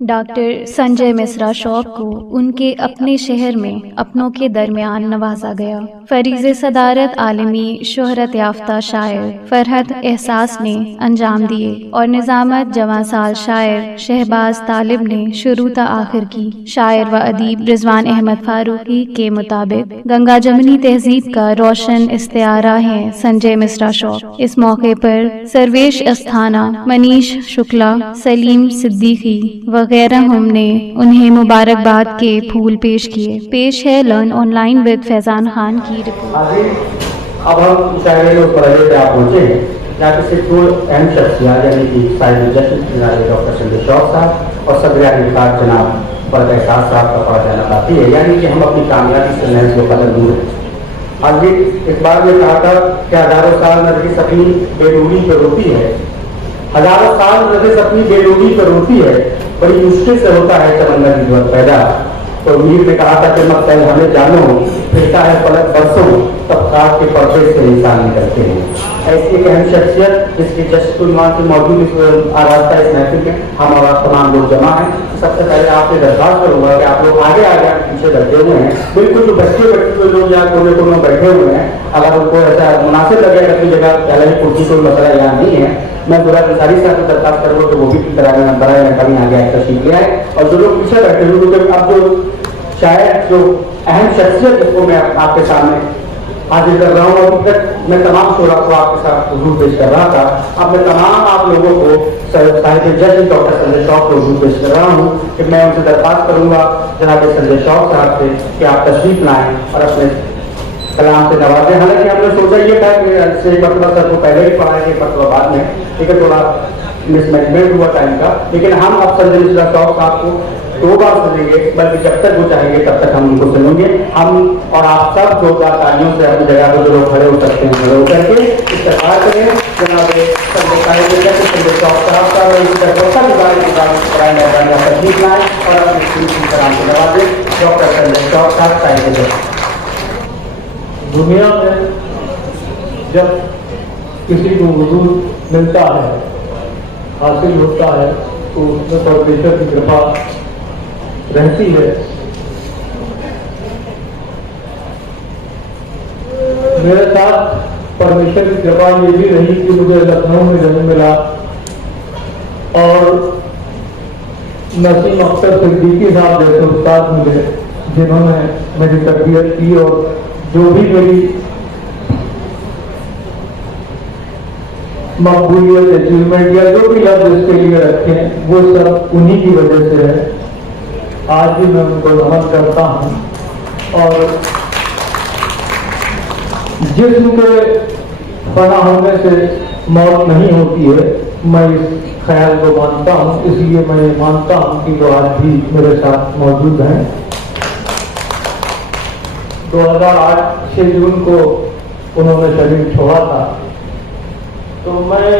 Doctor Sanjay Mishra शौक को उनके अपने शहर में अपनों के दरमियान नवाजा गया। फरीज़ सदारत आलमी शोहरत याफ्ता शायर फरहत एहसास ने अंजाम दिए और निज़ामत जवासाल शायर शहबाज तालिब ने शुरू ता आखिर की। शायर व अदीब रिजवान अहमद फारूकी के मुताबिक गंगा जमनी तहजीब का रोशन इस्तिआरा है संजय मिश्रा शौक। इस मौके पर सर्वेश अस्थाना, मनीष शुक्ला, सलीम सिद्दीकी वगैरह हमने उन्हें मुबारकबाद के फूल पेश किए। पेश है learn online with Faizan Khan की रिपोर्ट। अब हम शायरी उस मरहले पे आप पहुंचे हैं जहाँ पे सिर्फ दो अहम शख्सियत यानी कि साहिब जश्न डॉक्टर संजय शौक साहब और सदर निकात जनाब फरहत एहसास साहब का पढ़ा जाना बाकी है, यानी कि हम अपनी कामयाबी से महज को कदम दूर है। आज भी इस बार में कहा था कि हजारों साल नजर अपनी बेरूही पर रोती है, हजारों साल नजर अपनी बेरूही पर रोती है, बड़ी मुश्किल से होता है चमंदर की जरूरत पैदा। तो मीर ने कहा था कि मत हमें जानो फिरता है फलक बरसों तब काट के पर्दे से इंसान निकलते हैं। ऐसी एक अहम शख्सियत जिसकी जश्न की मौजूद इस आरास्ता इस महफिल में हम और आप तमाम लोग जमा हैं। सबसे पहले आपसे दरख्वास्त करूंगा कि आप लोग आगे आगे पीछे बैठे हुए हैं, बिल्कुल जो बच्चे हुए लोग यहाँ कोने कोने में बैठे हुए हैं, अगर उनको ऐसा मुनासिब लगे अपनी जगह पहले ही कुर्सी कोई मसला यहाँ नहीं है, मैं पूरा अंसारी साहब को दरखास्त करूँगा कि वो भी कराने में बड़ा है कभी आगे आकर तशरीफ ले आए। और जो लोग पीछे बैठे हुए क्योंकि अब जो शायद जो अहम शख्सियत जिसको मैं आपके सामने हाजिर कर रहा हूँ, अभी तक मैं तमाम शोरा को आपके साथ हुजूर पेश कर रहा था, अब मैं तमाम आप लोगों को साहिब जश्न डॉक्टर संजय शौक को हुजूर पेश कर रहा हूँ कि मैं उनसे दरख्वास्त करूँगा जनाब संजय शौक साहब से कि आप तशरीफ लाएँ और अपने कलाम से नवाजे। हालांकि हमने सोचा ये था कि एक मरतबा सर को पहले ही पढ़ा है, एक मरतबा बाद में, लेकिन थोड़ा मिसमैनेजमेंट हुआ टाइम का। लेकिन हम अब संजय मिश्रा शौक साहब को 2 बार सुनेंगे, बल्कि जब तक वो चाहेंगे तब तक हम उनको सुनेंगे। हम और आप सब जोरदार तालियों से अपनी जगह पर जो लोग खड़े हो सकते हैं खड़े होकर के इस्तेमाल करें। जनाब संजय शौक साहब का तकलीफ लाए और अपने कलाम से नवाजे डॉक्टर संजय शौक साहब साहिब। दुनिया में जब किसी को हुजूर मिलता है, हासिल होता है, तो उसमें परमेश्वर की कृपा रहती है। मेरे साथ परमेश्वर की कृपा ये भी रही कि मुझे लखनऊ में जन्म मिला और नसीम अख्तर सिद्दीकी साहब जैसे उस्ताद मिले जिन्होंने मेरी तरबियत की और जो भी मेरी मकबूलियत अचीवमेंट या जो भी लफ्ज इसके लिए रखे वो सब उन्हीं की वजह से है। आज भी मैं उनको नमन करता हूँ और जिस्म के फना होने से मौत नहीं होती है, मैं इस ख्याल को मानता हूँ, इसलिए मैं मानता हूँ कि वो आज भी मेरे साथ मौजूद हैं। 2008 6 जून को उन्होंने शरीर छोड़ा था, तो मैं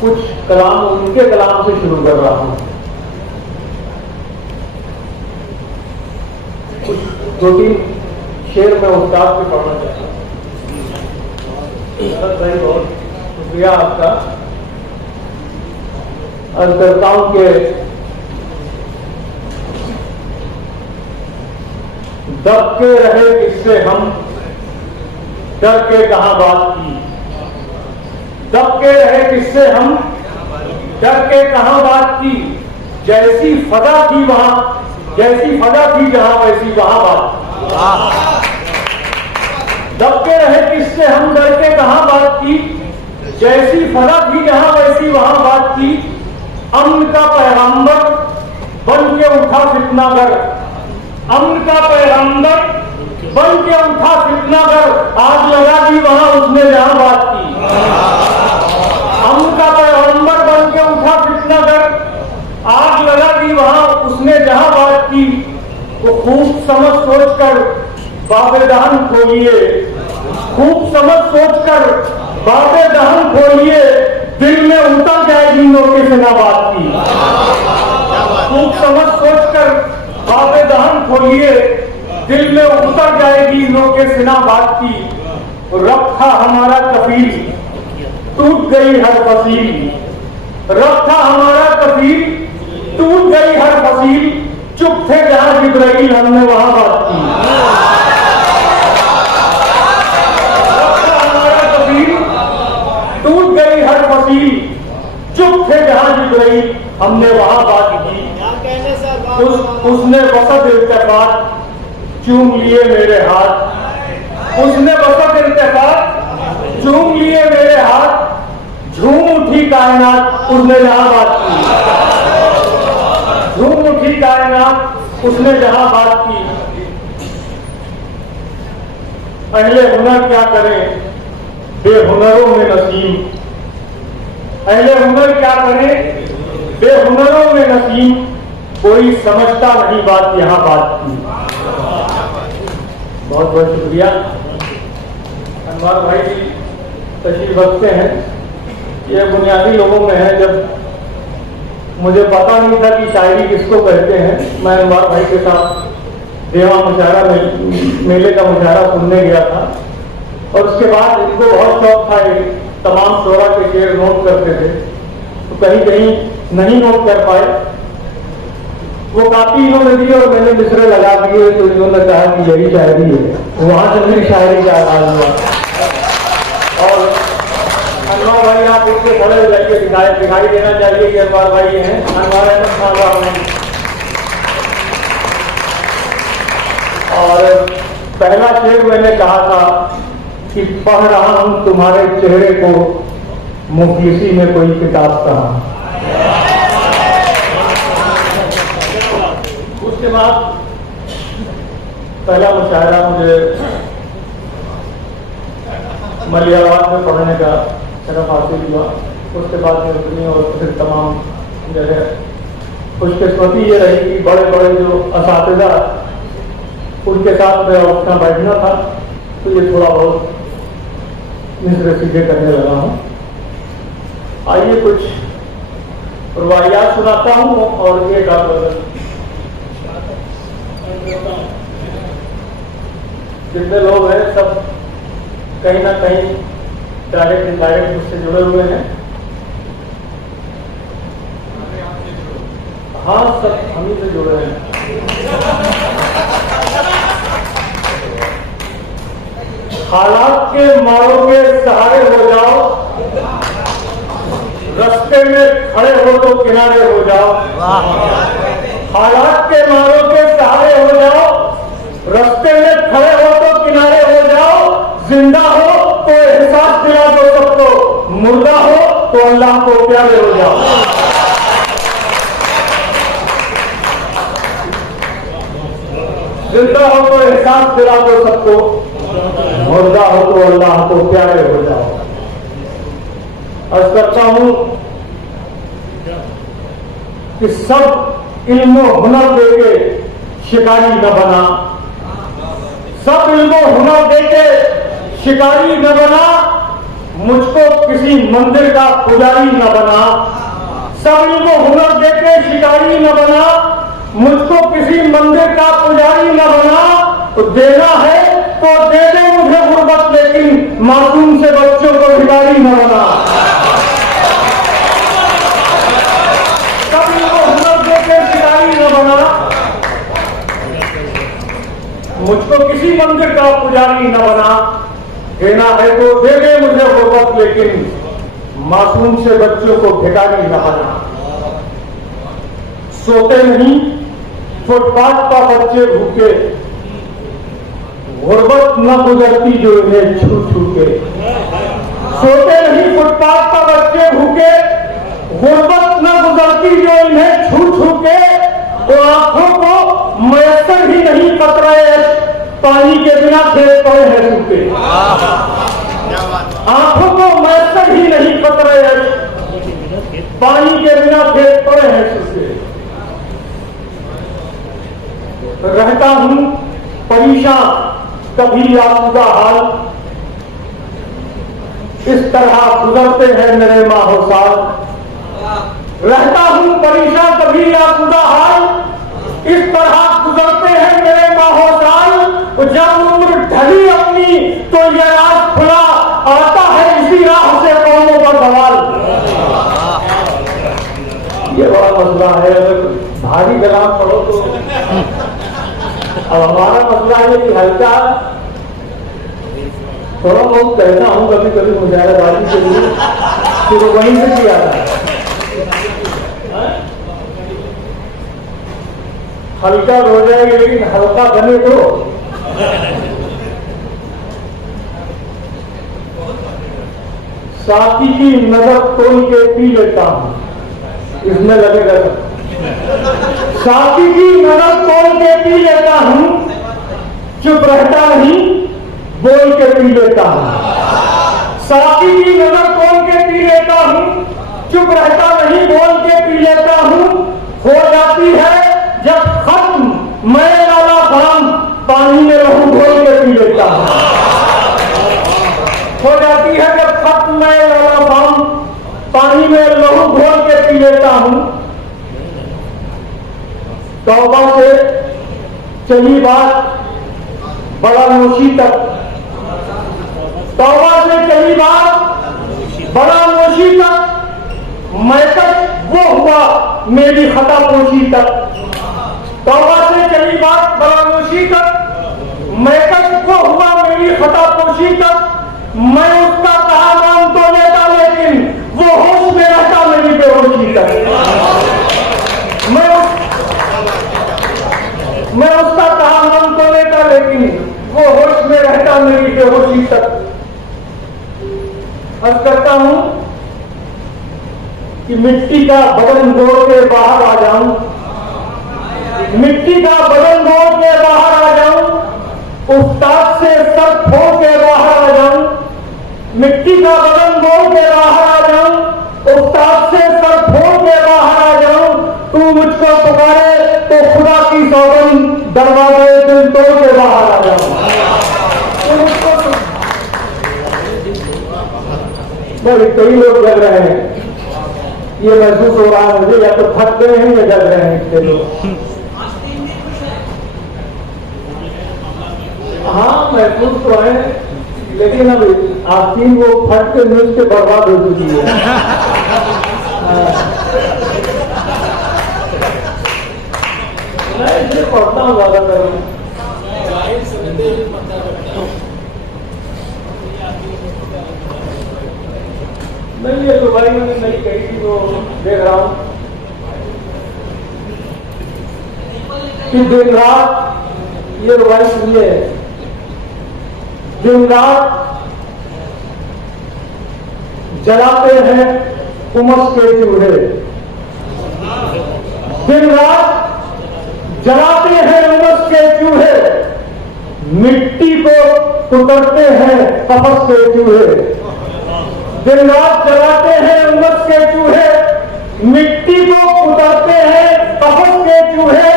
कुछ कलाम उनके कलाम से शुरू कर रहा हूँ। कुछ 2-3 शेर मैं उस्ताद पे पढ़ना चाहता हूँ। भाई बहुत शुक्रिया आपका। अर्ज करता हूँ कि दब के रहे किससे हम डर के कहां बात की, दब के रहे किससे हम डर के कहां बात की, जैसी फजा थी वहां, जैसी फजा थी जहां वैसी वहां बात। दब के रहे किससे हम डर के कहां बात की, जैसी फजा थी जहां वैसी वहां बात की। अमन का पैगंबर बन के उठा फितनागर, अमन का पैगंबर बन के उठा फितनागर, आग लगा दी वहां उसने जहां बात की। अमन का पैगंबर बन के उठा फितनागर, आग लगा दी वहां उसने जहां बात की। वो खूब समझ सोचकर बाबे दहन खोलिए, खूब समझ सोचकर बाबे दहन खोलिए, दिल में उतर जाएगी नोके से ना बात की। खूब समझ सोचकर बाबे दहन खोलिए, दिल में उतर जाएगी नोके सिना बात की। रब था हमारा कफील, टूट गई हर फसील, रब था हमारा जिब्राइल हमने वहां बात की। हमारा कबीर टूट गई हर फसील, चुप थे जहां जिब्राइल हमने वहां बात की। उसने वसत इल्तिफात चूम लिए मेरे हाथ, उसने वसत इल्तिफात चूम लिए मेरे हाथ। झूम उठी कायनात उसने जहां बात की, झूम उठी कायनात उसने जहां बात की। अहले हुनर क्या करें बेहुनरों में नसीम, अहले हुनर क्या करें बेहुनरों में नसीम। कोई समझता नहीं बात यहां बात की। बहुत बहुत शुक्रिया। अनवर भाई जी तशरीफ रखते हैं। ये बुनियादी लोगों में है। जब मुझे पता नहीं था कि शायरी किसको कहते हैं, मैं अनवर भाई के साथ देवा मुशायरा मेले का मुशायरा सुनने गया था और उसके बाद इनको बहुत शौक था, तमाम शोरा के शेर नोट करते थे, तो कहीं कहीं नहीं नोट कर पाए। वो काफी इन्होंने दी और मैंने मिसरे लगा दिए, तो इन्होंने कहा कि यही शायरी है। वहां से मेरी शायरी का आगाज हुआ। और अनवर भाई आप उसके खड़े हो जाइए, दिखाई देना चाहिए कि अनवर भाई हैं। अनवर अहमद खान साहब हैं। और पहला शेर मैंने कहा था कि पढ़ रहा हूं तुम्हारे चेहरे को, मुफलिसी में कोई किताब कहां। उसके बाद पहला मुशायरा मुझे मलियाबाद में पढ़ने का शरफ हासिल हुआ। उसके बाद में उतनी और फिर तमाम जो है खुशकिस्मती ये रही कि बड़े बड़े जो असातिज़ा उनके साथ मेरा उठना बैठना था, तो ये थोड़ा बहुत मिसरे सीधे करने लगा हूँ। आइए कुछ रुवायात सुनाता हूँ और एक आप जितने लोग हैं सब कहीं ना कहीं डायरेक्ट इनडायरेक्ट मुझसे जुड़े हुए हैं। हाँ, सब हम ही से जुड़े हैं। हालात के मारों के सहारे हो जाओ, रास्ते में खड़े हो तो किनारे हो जाओ। हालात के मारों के सहारे हो जाओ, रास्ते में खड़े हो तो किनारे हो जाओ। जिंदा हो तो एहसास दिला दो सबको, मुर्दा हो तो अल्लाह को प्यारे हो जाओ। जिंदा हो तो एहसास दिला दो सबको, मुर्दा हो तो अल्लाह को प्यारे हो जाओ। अर्ज करता हूं कि सब इल्म हुनर देके शिकारी न बना, सब इल्म हुनर देके शिकारी न बना। मुझको किसी मंदिर का पुजारी न बना, सब इल्म हुनर देके शिकारी न बना। मुझको किसी मंदिर का पुजारी न बना। तो देना है तो दे दे मुझे गुर्बत, लेकिन मासूम से बच्चों को भिखारी न बना। सब इल्म हुनर देके शिकारी न बना। मुझको किसी मंदिर का पुजारी न बना। देना है तो दे दे मुझे गुर्बत, लेकिन मासूम से बच्चों को भिखारी न बना। सोते नहीं फुटपाथ पर बच्चे भूखे, गुर्बत न गुजरती जो इन्हें छू छू के। सोते नहीं फुटपाथ पर बच्चे भूखे, गुर्बत न गुजरती जो इन्हें छू छू के। तो आंखों को मयसर ही नहीं कतरे, पानी के बिना खेत पड़े हैं सूखे। आंखों को मयसर ही नहीं कतरे, पानी के बिना खेत पड़े हैं सूखे। रहता हूं परेशान कभी आसूदा हाल, इस तरह गुजरते हैं मेरे माहो साल। रहता हूं परेशान कभी आसूदा हाल, इस तरह गुजरते हैं मेरे माहो साल। जब उम्र ढली अपनी तो ये राज खुला, आता है इसी राह से कौमों का सवाल। ये बड़ा मसला है, अगर भारी कलाम पढ़ो तो अब हमारा मसला है कि हल्का थोड़ा बहुत कहता हूँ कभी कभी मुजाहिदाबाजी के लिए, कि वो वहीं से किया था। हल्का हो जाएगी लेकिन हल्का बने तो। साथी की नजर तोड़ के पी लेता हूं, इसमें लगेगा। साथी की नजर तोड़ के पी लेता हूं, चुप रहता नहीं बोल के पी लेता हूं। साथी की नजर तोड़ के पी लेता हूं, चुप रहता नहीं बोल के पी लेता हूं। हो जाती है जब खत्म मैं वाला बाम, पानी में लहू घोल के पी लेता हूं। हो जाती है जब खत्म मैं वाला बाम, पानी में लहू घोल के पी लेता हूं। तौबा से चली बात बड़ा नोशी तक, तौबा से चली बात बड़ा नोशी तक, मैं तक वो हुआ मेरी खता पोशी तक। तौबा से चली बात बड़ा नोशी तक, मैं तक वो हुआ मेरी खता पोशी तक। मैं उसका कहा नाम तो लेता लेकिन वो होश में रहता मेरी बेहोशी तक। मैं उसका कहा नाम तो लेता लेकिन वो होश में रहता मेरी बेहोशी तक। अर्ज करता हूं कि मिट्टी का बदन तोड़ के बाहर आ जाऊं, मिट्टी का बदन तोड़ के बाहर आ जाऊं, उस्ताद से सर फोड़ के बाहर आ जाऊं। मिट्टी का बदन तोड़ के बाहर आ जाऊं, उस्ताद से सर फोड़ के बाहर आ जाऊं। तू मुझको पुकारे तो खुदा की सौगंध दरवाजे दिल तोड़ के बाहर आ जाऊं। कई लोग जग रहे हैं, ये महसूस हो रहा है मुझे, या तो थक गए हैं या जग रहे हैं इतने लोग। हाँ महसूस तो है, लेकिन अब आस्तीन वो फट के न्यूज से बर्बाद हो चुकी है। मैं इसे पढ़ता हूँ ज्यादातर। नहीं ये तो भाई मैंने नहीं कही थी, तो देख रहा हूं कि दिन रात ये रुबाई सुनिए, दिन रात जलाते हैं उमस के चूल्हे, दिन रात जलाते हैं उमस के चूल्हे, मिट्टी को कुतरते हैं कपस के चूल्हे। दिन रात जलाते हैं उमस के चूल्हे, मिट्टी को कुतरते हैं कपस के चूल्हे।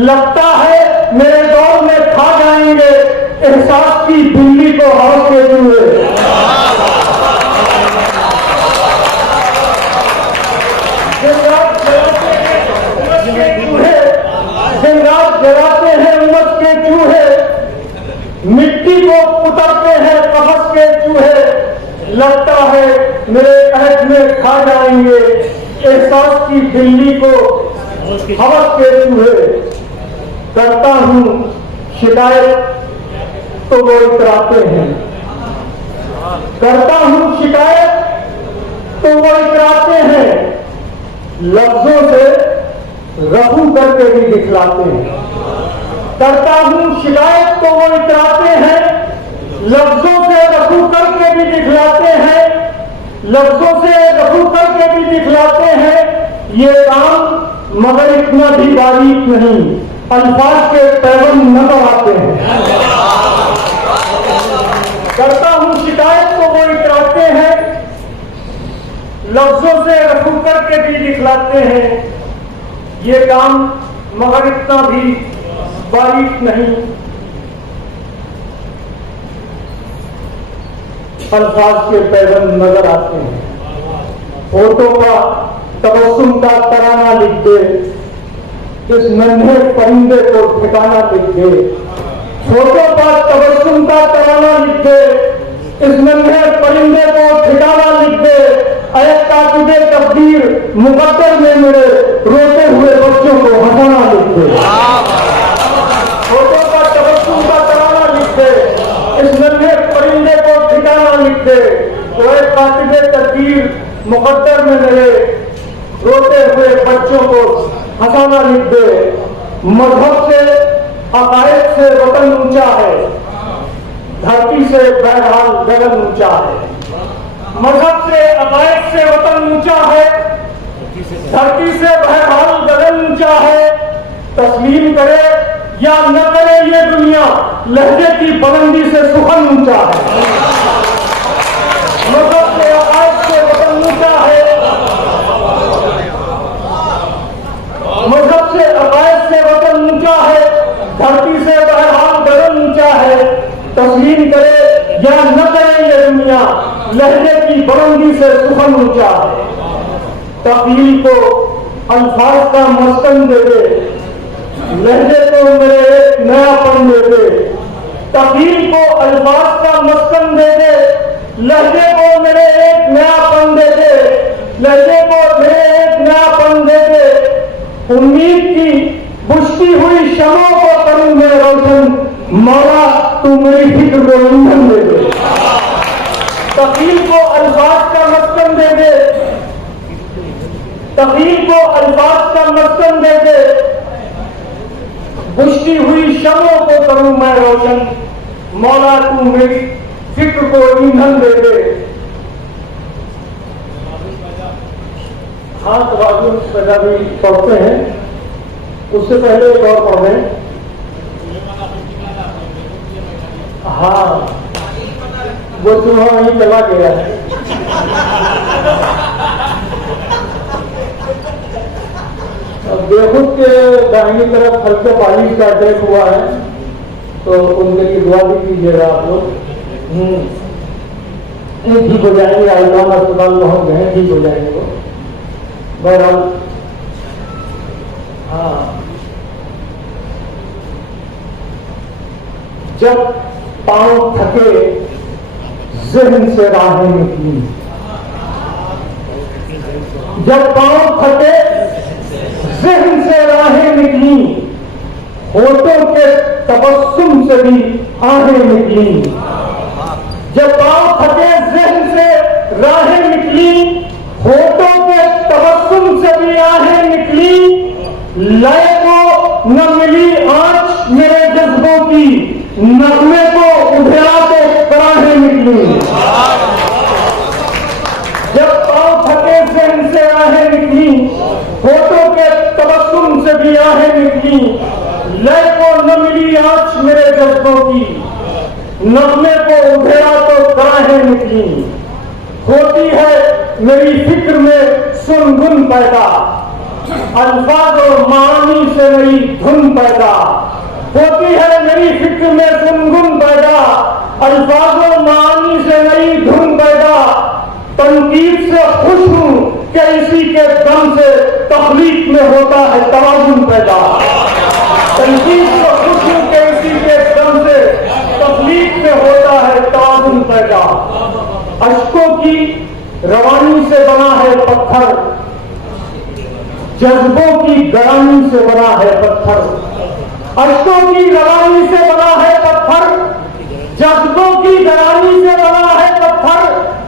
लगता है मेरे दौर में खा जाएंगे एहसास की बिल्ली को हौस के चूल्हे। दिन रात जलाते हैं उमस के चूल्हे, दिन रात जलाते हैं उमस के चूल्हे, मिट्टी को कुतरते हैं कपस के चूल्हे। लगता है मेरे अहद में खा जाएंगे एहसास की बिल्ली को हवस के चूल्हे। करता हूं शिकायत तो वो इतराते हैं, करता हूं शिकायत तो वो इतराते हैं, लफ्जों से रफू करके भी दिखलाते हैं। करता हूं शिकायत तो वो इतराते हैं, लफ्जों से रफू करके भी दिखलाते हैं, लफ्जों से रफू करके भी दिखलाते हैं। ये काम मगर इतना भी बारीक नहीं, अल्फाज के पैबंद नजर आते हैं। करता हूं शिकायत तो वो इतराते हैं, लफ्जों से रफू करके भी दिखलाते हैं। ये काम मगर इतना भी बारीक नहीं, अल्फाज के पैबंद नजर आते हैं। होठों का तबस्सुम का तराना लिख दे, इस नन्हे परिंदे को ठिकाना लिख दे। होठों का तबस्सुम का तराना लिख दे, इस नन्हे परिंदे को ठिकाना लिख दे। ऐ कातिबे तकदीर मुकद्दर में मेरे रोते हुए बच्चों को हंसाना लिख दे। होठों कातिबे तकदीर मुकद्दर में मेरे रोते हुए बच्चों को हंसाना लिख दे। मजहब से अकायद से वतन ऊंचा है, धरती से बहरहाल गगन ऊंचा है। मजहब से अकायद से वतन ऊंचा है, धरती से बहरहाल गगन ऊंचा है। तस्लीम करे या न करे ये दुनिया, लहजे की बुलंदी से सुखन ऊंचा है। मजहब से अकायद से वतन ऊंचा है, मजहब से अकायद से वतन ऊंचा है, धरती से बहरहाल गगन ऊंचा है। तस्लीम करे या न करे ये दुनिया, लहजे की बुलंदी से सुखन ऊंचा है। तकदीर को अल्फाज का मस्कन दे दे, लहजे को मेरे एक नयापन दे दे। तकदीर को अल्फाज का मस्कन दे दे, लहजे को मेरे एक नयापन दे दे, लहजे को मेरे एक नयापन दे दे। उम्मीद की बुझती हुई शमों को करूं मैं रोशन, मौला तू मेरी फिक्र को ईंधन दे दे। तकदीर को अल्फाज का मस्कन दे दे, तकदीर को अल्फाज का मस्कन दे दे। बुझती हुई शमों को करूं मैं रोशन, मौला तू मेरी फिक्र को ईंधन दे दे। हाथ बाजू पैदा भी पढ़ते हैं, उससे पहले एक और पढ़ रहे। हाँ, वो चूहा वहीं चला गया है। बेखुद के दाहिनी तरफ हल्के पानी का अटैक हुआ है, तो उनके लिए दुआ भी कीजिएगा आप लोग। ठीक हो जाएंगे, आयुष्मान अस्पताल में हम गए, ठीक हो जाएंगे वो। बहरहाल हाँ, जब पांव थके ज़हन से राहें निकली, जब पांव थके ज़हन से राहें निकली, होठों के तबस्सुम से भी आहें निकली। जब पांव थके ज़हन से राहें निकली, होठों के तबस्सुम से भी आहें निकली। लय को न मिली आंच मेरे जज्बों की, नगमे को उधेड़ा के कराहें निकली। जब पांव थके ज़हन से राहें निकली, होठों के तबस्सुम से भी आहें निकली। लय को न मिली आंच मेरे जज्बों की, नगमे को उधेड़ा तो कराहें निकली। होती है मेरी फिक्र में सुनगुन पैदा, अल्फाज और मानी से नई धुन पैदा। होती है मेरी फिक्र में सुनगुन पैदा, अल्फाज और मानी से नई धुन पैदा। तनकीद से खुश हूं कि इसी के दम से तख्लीक में होता है तवाज़ुन पैदा। तनकीद से खुश हूं कि इसी के दम से तख्लीक में होता है तवाज़ुन पैदा। अश्कों की रवानी से बना है पत्थर, जज्बों की गरानी से बना है पत्थर। अश्कों की रवानी से बना है पत्थर, जज्बों की गरानी से बना है पत्थर।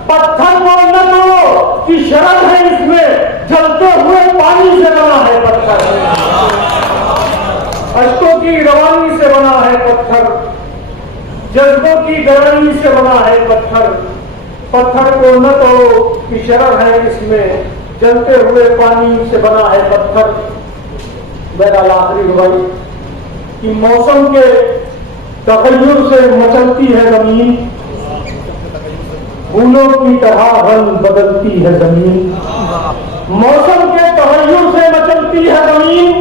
पत्थर को न दो कि शरण है इसमें, जलते हुए पानी से बना है पत्थर। अश्कों की रवानी से बना है पत्थर, जज्बों की गरानी से बना है पत्थर। पत्थर को न तोड़ो कि शरण है इसमें, जलते हुए पानी से बना है पत्थर। बहरहाल आखिरी रुबाई कि मौसम के तगय्युर से मचलती है जमीन, फूलों की तरह रंग बदलती है जमीन। मौसम के तगय्युर से मचलती है जमीन,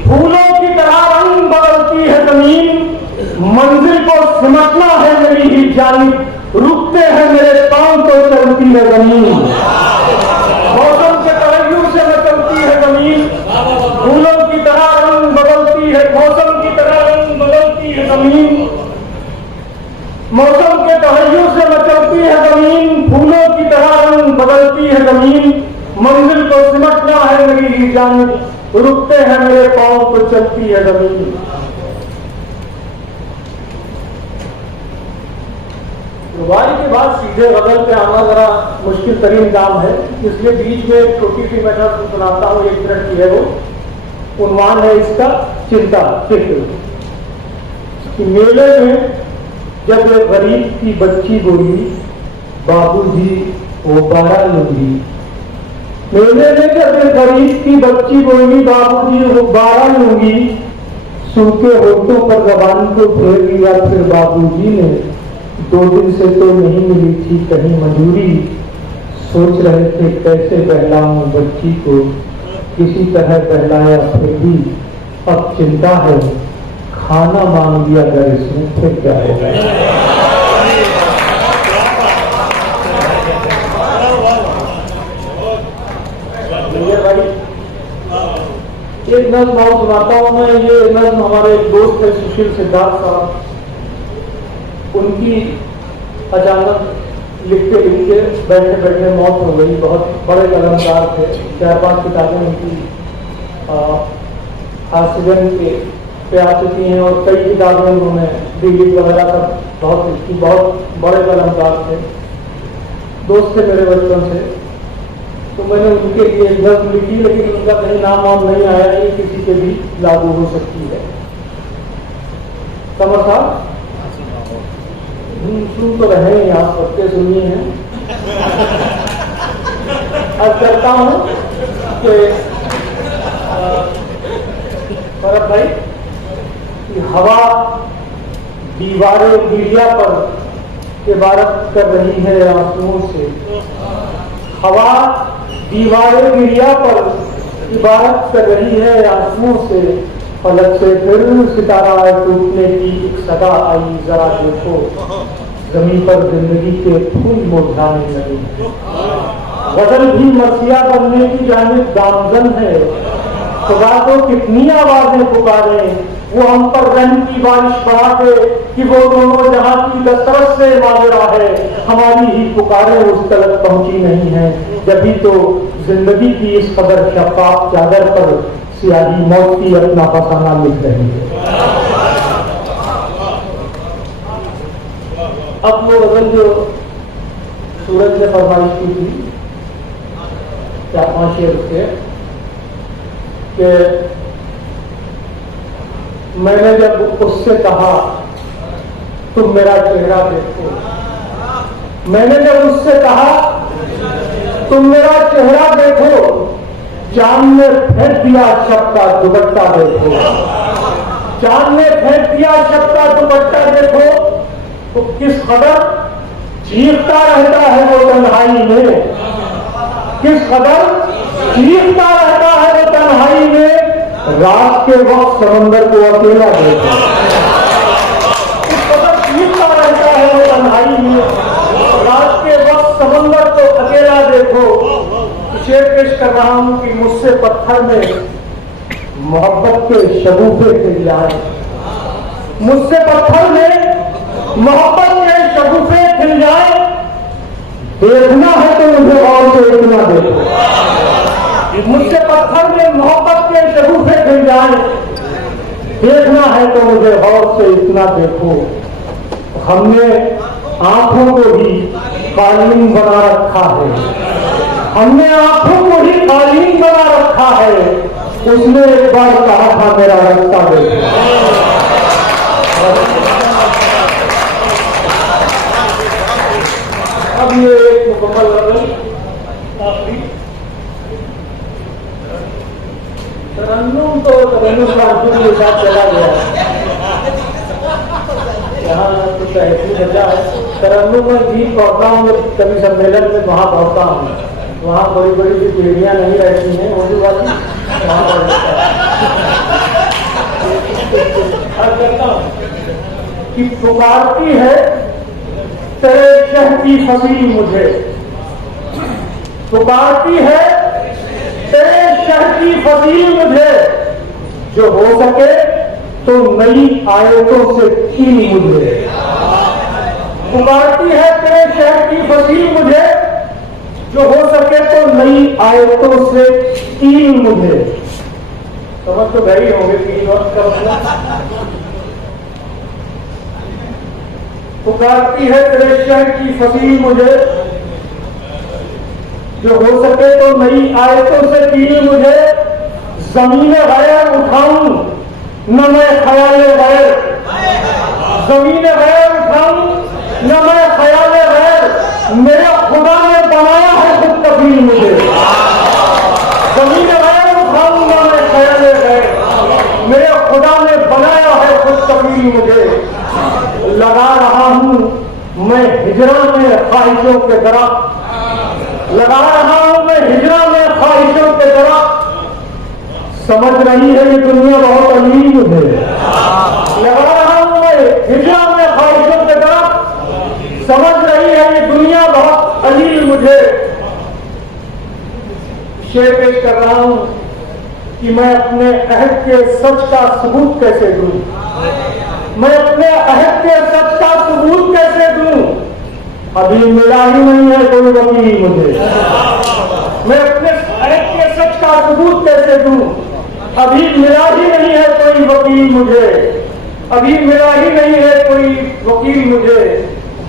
फूलों की तरह रंग बदलती है जमीन। मंजिल को सिमटना है मेरी ही जानिब, रुकते हैं मेरे पांव तो चलती है जमीन। मौसम के तगय्युर से मचलती है जमीन, फूलों की तरह रंग बदलती है, मौसम की तरह रंग बदलती है जमीन। मौसम के तगय्युर से मचलती है जमीन, फूलों की तरह रंग बदलती है जमीन। मंजिल को सिमटना है मेरी ही जानिब, रुकते हैं मेरे पांव तो चलती है जमीन। दुबारी के बाद सीधे गजल पे आना जरा मुश्किल तरीन काम है, इसलिए बीच में एक छोटी सी मैं सुनाता हूँ, 1 मिनट की है वो। उन्वान है इसका चिंता चित्र। कि मेले में जब एक गरीब की बच्ची बोली, बाबूजी वो 12 लूंगी। मेले में जब एक गरीब की बच्ची बोली, बाबूजी वो 12 लूंगी। सूखे होठों पर जबान को फेर लिया फिर बाबूजी ने, 2 दिन से तो नहीं मिली थी कहीं मंजूरी। सोच रहे थे कैसे बहलाऊं बच्ची को, किसी तरह बहलाया फिर भी अब चिंता है, खाना मांग लिया अगर इसमें फिर क्या होगा। एक नज़्म और सुनाता हूँ मैं। ये नज़्म हमारे एक दोस्त है सुशील सिद्धार्थ साहब, उनकी अचानक लिखते लिखते बैठे बैठे मौत हो गई। बहुत बड़े कलमकार थे, 4-5 किताबें उनकी एक्सीडेंट पे आ चुकी हैं और कई किताबें उन्होंने दिल्ली वगैरह सब बहुत लिखी। बहुत बड़े कलमकार थे, दोस्त थे मेरे बचपन से। तो मैंने उनके लिए एक नज़्म लिखी, लेकिन उनका कहीं नाम वाम नहीं आया। ये किसी पे भी लागू हो सकती है। समझ साहब सुन तो रहे हैं, आप सबके सुनिए हैं। अब करता हूँ कि भरत भाई कि हवा दीवारें गिरिया पर इबारत कर रही है आंसुओं से। हवा दीवारें गिरिया पर इबारत कर रही है आंसुओं से। फलक से फिर सितारा टूटने की एक सदा आई, जरा देखो जमीन पर जिंदगी के फूल मुरझाने लगे। गजल भी मसीहा बनने की जानिब गामजन है। खुदा को कितनी आवाजें पुकारे, वो हम पर रहम की बारिश बढ़ा दे कि वो दोनों जहां की दस्तरस से माजरा है। हमारी ही पुकारें उस तलक पहुंची नहीं है, जभी तो जिंदगी की इस कदर शफाफ चादर पर सियाही मौत की अपना फसाना लिख रही है। अब वो गजल जो सूरज ने फरमाइश की थी 4-5 शेर उसके, कि मैंने जब उससे कहा तुम मेरा चेहरा देखो, मैंने जब उससे कहा तुम मेरा चेहरा देखो, चांद ने फेंक दिया शब का दुपट्टा देखो। चांद ने फेंक दिया शब का दुपट्टा देखो, तो किस कदर चीखता रहता है वो तन्हाई में, किस कदर चीखता रहता है वो तन्हाई में। रात के वक्त समंदर को अकेला देखो, किस कदर चीखता रहता है वो तन्हाई में। रात के वक्त समंदर को अकेला देखो। शेर पेश कर रहा हूं कि मुझसे पत्थर में मोहब्बत के शगुफे खिल जाए, मुझसे पत्थर में मोहब्बत के शगुफे खिल जाए। देखना है तो मुझे और से इतना देखो, मुझसे पत्थर में मोहब्बत के शगुफे खिल जाए। देखना है तो मुझे और से इतना देखो। हमने आंखों को ही कालीन बना रखा है, हमने आंखों को ही कालीन बना रखा है। उसने एक बार कहा था मेरा रास्ता देखो। अब ये एक मुकम्मल गजल आखिरी तरन्नुम, तो तरन्नुम कानपुर के साथ चला गया, यहाँ कुछ ऐसी वजह है। तरन्नुम में गीत पढ़ता हूँ, कभी सम्मेलन में वहाँ पढ़ता हूँ, वहाँ बड़ी बड़ी सी पीढ़ियाँ नहीं रहती हैं, उर्दू वाली वहाँ पढ़ लेता हूँ कि पुकारती है तेरे शह की फसील मुझे, पुकारती है तेरे शह की फसील मुझे। जो हो सके तो नई आयतों से कील मुझे, पुकारती है तेरे शहर की फसील मुझे। जो हो सके तो नई आयतों से कील मुझे। समझ तो गई होंगे 3 वक्त का मतलब। पुकारती है तेरे शहर की फसील मुझे, जो हो सके तो नई आयतों से कील मुझे, जमीन गैर उठाऊं न मैं ख्याल गैर, जमीन गैर उठाऊं न मैं ख्याल गैर, मेरे खुदा ने बनाया है खुद कबील मुझे, जमीन गैर उठाऊं न मैं ख्याल गैर, मेरे खुदा ने बनाया है खुद कबील मुझे। लगा रहा हूं मैं हिजरा में ख्वाहिशों के दरख्त, लगा रहा हूं मैं हिजरा में ख्वाहिशों के दरख्त, समझ रही है ये दुनिया बहुत अमीर मुझे, लगा रहा हूं मैं हिजरा में ख्वाहिशों के दरख्त, समझ रही है ये दुनिया बहुत अमीर मुझे। शेर पेश कर रहा हूं कि मैं अपने अहद के सच का सबूत कैसे दूं, मैं अपने अहद के सच का सबूत कैसे दूं, अभी मिला ही नहीं है कोई वकील मुझे, मैं अपने अहद के सच का सबूत कैसे दूं, अभी मिला ही नहीं है कोई वकील मुझे, अभी मिला ही नहीं है कोई वकील मुझे।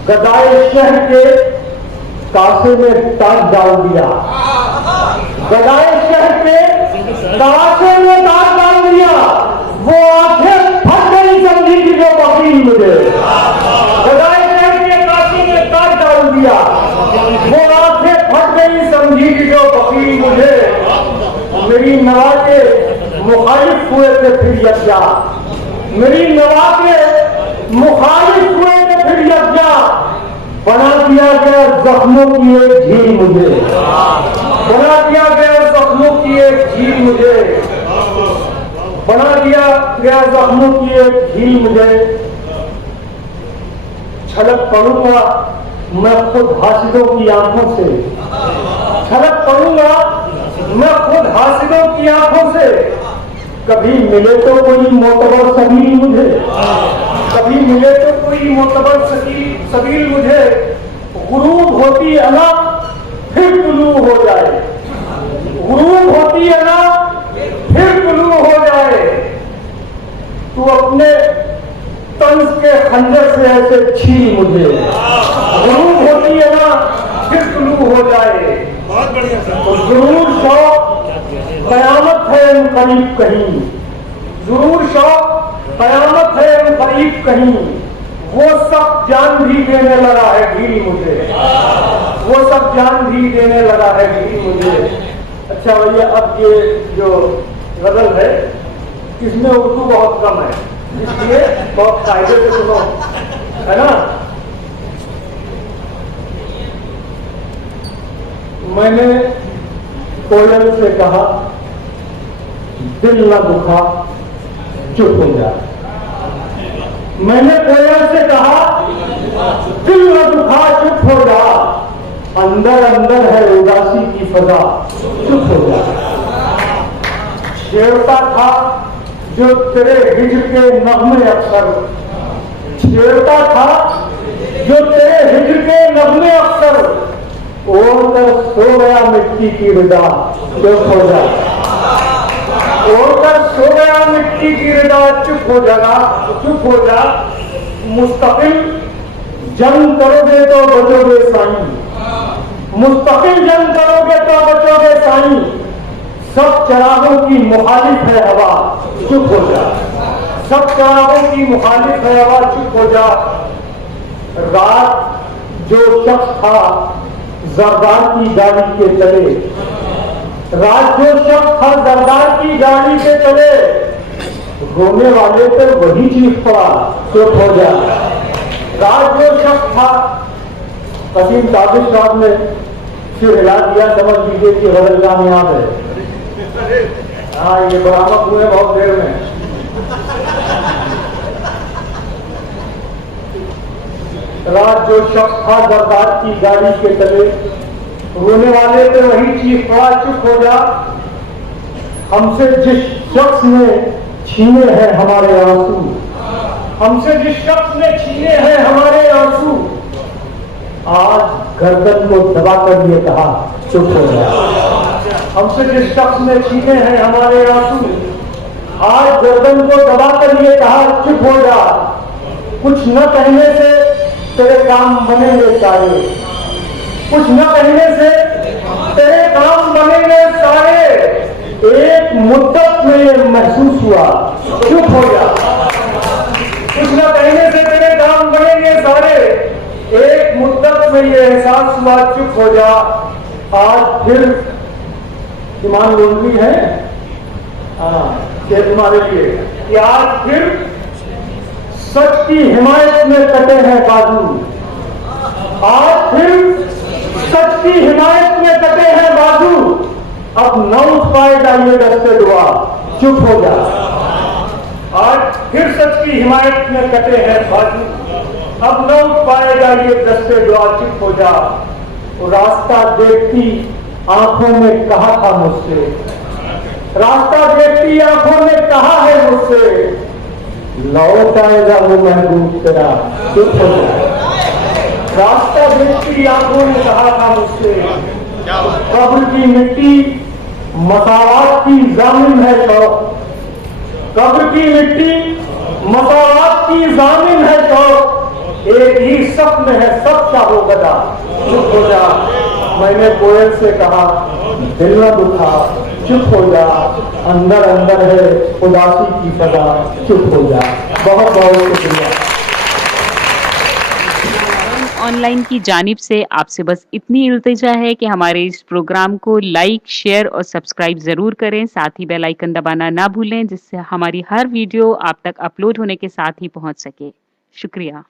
गदाए शहर के कासे में ताज डाल दिया, गदाए शहर के कासे में ताज डाल दिया, वो आंखें फट गई समझी कि जो वकील मुझे, गदाए शहर के कासे में ताज डाल दिया, वो आंखें फट गई समझी कि जो वकील मुझे। मेरी नवा के मुखालिफ हुए थे फिर यज्ञा, मेरी नवा के मुखालिफ हुए थे फिर यज्ञा, बना दिया गया जख्मों की एक झील मुझे, बना दिया गया जख्मों की एक झील मुझे, बना दिया गया जख्मों की एक झील मुझे। छलक पड़ूंगा मैं खुद हासिदों की आंखों से, छलक पड़ूंगा मैं खुद हासिदों की आंखों से, कभी मिले तो कोई मोतबर सबील मुझे, कभी मिले तो कोई मोतबर सबील मुझे। गुरूब होती अना फिर तुलू हो जाए, गुरूब होती अना फिर तुलू हो जाए, तू अपने तंज के खंजर से ऐसे छील मुझे, गुरूब होती अना फिर तुलू हो जाए। बहुत बढ़िया तो जरूर शौक कयामत है इन करीब कहीं, जरूर शौक कयामत है इन करीब कहीं, वो सब जान भी देने लगा है ढील मुझे, वो सब जान भी देने लगा है ढील मुझे। अच्छा भैया अब ये जो गजल है इसमें उर्दू बहुत कम है, इसलिए बहुत कायदे से सुनो, है ना। मैंने कोयल से कहा दिल न दुखा चुप हो जा, मैंने कोयल से कहा दिल न दुखा चुप हो जा, अंदर अंदर है उदासी की फजा चुप हो जा। छेड़ता था जो तेरे हिज्र के नगमे अक्सर, छेड़ता था जो तेरे हिज्र के नगमे अक्सर, ओढ़ कर सो गया मिट्टी की रिदा चुप हो जा, ओढ़ कर सो गया मिट्टी की रिदा चुप हो जाना, चुप हो जा। मुस्तकिल जंग करोगे तो बचोगे साईं, मुस्तकिल जंग करोगे तो बचोगे साईं, सब चरागों की मुखालिफ है हवा चुप हो जा, सब चरागों की मुखालिफ है हवा चुप हो जा। रात जो शख्स था जरदार की गाड़ी के तले, रात जो शख्स था जरदार की गाड़ी के तले, रोने वाले पर वही चीख पड़ा चुप हो जा। रात जो शख्स था, कसीम ताबिश साहब ने फिर हिला दिया, समझ लीजिए कि गजल में याद है। हाँ ये बरामद हुए बहुत देर में। रात जो शख्स था जरदार की गाड़ी के तले, रोने वाले पे वही चीख पड़ा चुप हो जा। हमसे जिस शख्स ने छीने हैं हमारे आंसू, हमसे जिस शख्स ने छीने हैं हमारे आंसू, आज गर्दन को दबा कर ये कहा चुप हो जा। हमसे जिस शख्स ने छीने हैं हमारे आंसू, आज गर्दन को दबा कर ये कहा चुप हो जा। कुछ न कहने से तेरे काम बनेंगे सारे, कुछ न कहने से तेरे काम बनेंगे सारे। एक मुद्दत में ये महसूस हुआ, चुप हो जा। कुछ न कहने से तेरे काम बनेंगे सारे, एक मुद्दत में ये एहसास हुआ, चुप हो जा। आज फिर ईमान लोंडी है ये तुम्हारे लिए कि आज फिर सच की हिमायत में कटे हैं बाजू, आज फिर सच की हिमायत में कटे हैं बाजू। अब न उठ पाएगा ये दस्ते दुआ, चुप हो जा। आज फिर सच की हिमायत में कटे हैं बाजू, अब न उठ पाएगा ये दस्ते दुआ, चुप हो जा। वो रास्ता देखती आंखों में कहा था मुझसे, रास्ता देखती आंखों ने कहा है मुझसे, लौट आएगा वो महबूब तेरा, चुप हो जा। रास्ता देखती आंखों ने कहा था मुझसे, कब्र की मिट्टी मसावात की जामिन है शौक, कब्र की मिट्टी मसावात की जामिन है शौक, एक ही सपन है सबका हो गदा, चुप हो जा। मैंने कोयल से कहा दिल न दुखा, चुप हो जा, अंदर अंदर है उदासी की सजा, चुप हो जा। बहुत बहुत शुक्रिया। ऑनलाइन की जानिब से आपसे बस इतनी इल्तिजा है कि हमारे इस प्रोग्राम को लाइक, शेयर और सब्सक्राइब जरूर करें। साथ ही बेल आइकन दबाना ना भूलें, जिससे हमारी हर वीडियो आप तक अपलोड होने के साथ ही पहुंच सके। शुक्रिया।